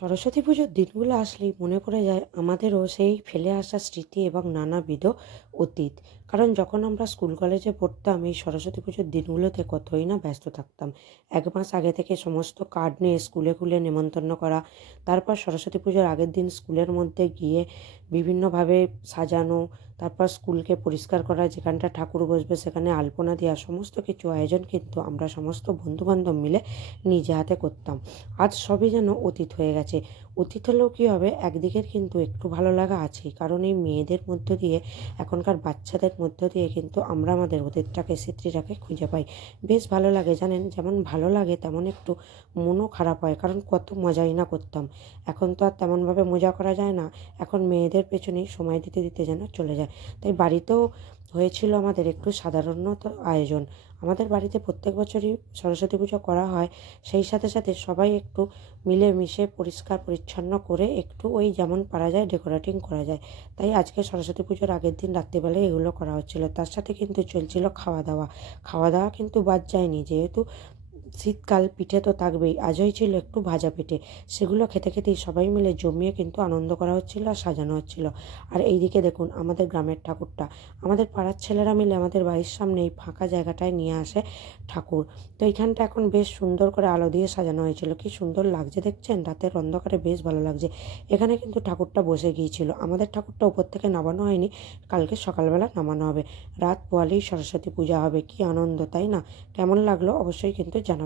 সরস্বতী পুজোর দিনগুলো আসলেই মনে পড়ে যায় আমাদেরও সেই ফেলে আসা স্মৃতি এবং নানাবিধ অতীত। কারণ যখন আমরা স্কুল কলেজে পড়তাম এই সরস্বতী পুজোর দিনগুলোতে কতই না ব্যস্ত থাকতাম। 1 মাস আগে থেকে সমস্ত কার্ড নিয়ে স্কুলে খুলে নেমন্তন্ন করা, তারপর সরস্বতী পুজোর আগের দিন স্কুলের মধ্যে গিয়ে বিভিন্নভাবে সাজানো, তারপর স্কুলকে পরিষ্কার করা, যেখানটা ঠাকুর বসবে সেখানে আলপনা দেওয়া, সমস্ত কিছু আয়োজন কিন্তু আমরা সমস্ত বন্ধুবান্ধব মিলে নিজে হাতে করতাম। আজ সবই যেন অতীত হয়ে গেছে। অতীত হলেও কী হবে, একদিকের কিন্তু একটু ভালো লাগা আছেই। কারণ এই মেয়েদের মধ্য দিয়ে, এখনকার বাচ্চাদের মধ্য দিয়ে কিন্তু আমরা আমাদের অতীতটাকে, স্মৃতিটাকে খুঁজে পাই। বেশ ভালো লাগে জানেন, যেমন ভালো লাগে তেমন একটু মনও খারাপ হয়। কারণ কত মজাই না করতাম। এখন তো আর তেমনভাবে মজা করা যায় না। এখন মেয়েদের পেছনেই সময় দিতে দিতে যেন চলে যায়। তাই বাড়িতেও হয়েছিল আমাদের একটু সাধারণত আয়োজন। আমাদের বাড়িতে প্রত্যেক বছরই সরস্বতী পুজো করা হয়। সেই সাথে সাথে সবাই একটু মিলেমিশে পরিষ্কার পরিচ্ছন্ন করে একটু ওই যেমন পারা যায় ডেকোরেটিং করা যায়। তাই আজকে সরস্বতী পুজোর আগের দিন রাত্রিবেলায় এগুলো করা হচ্ছিল। তার সাথে কিন্তু চলছিল খাওয়া দাওয়া। খাওয়া দাওয়া কিন্তু বাদ যায়নি, যেহেতু শীতকাল, পিঠে তো থাকবেই। আজ হয়েছিল একটু ভাজা পিঠে। সেগুলো খেতে খেতেই সবাই মিলে জমিয়ে কিন্তু আনন্দ করা হচ্ছিল আর সাজানো হচ্ছিল। আর এইদিকে দেখুন আমাদের গ্রামের ঠাকুরটা, আমাদের পাড়ার ছেলেরা মিলে আমাদের বাড়ির সামনে এই ফাঁকা জায়গাটায় নিয়ে আসে ঠাকুর। তো এইখানটা এখন বেশ সুন্দর করে আলো দিয়ে সাজানো হয়েছিল। কি সুন্দর লাগছে দেখছেন, রাতের অন্ধকারে বেশ ভালো লাগছে। এখানে কিন্তু ঠাকুরটা বসে গিয়েছিল। আমাদের ঠাকুরটা উপর থেকে নামানো হয়নি, কালকে সকালবেলা নামানো হবে। রাত পোয়ালেই সরস্বতী পূজা হবে। কি আনন্দ, তাই না? কেমন লাগলো অবশ্যই কিন্তু জানাবেন।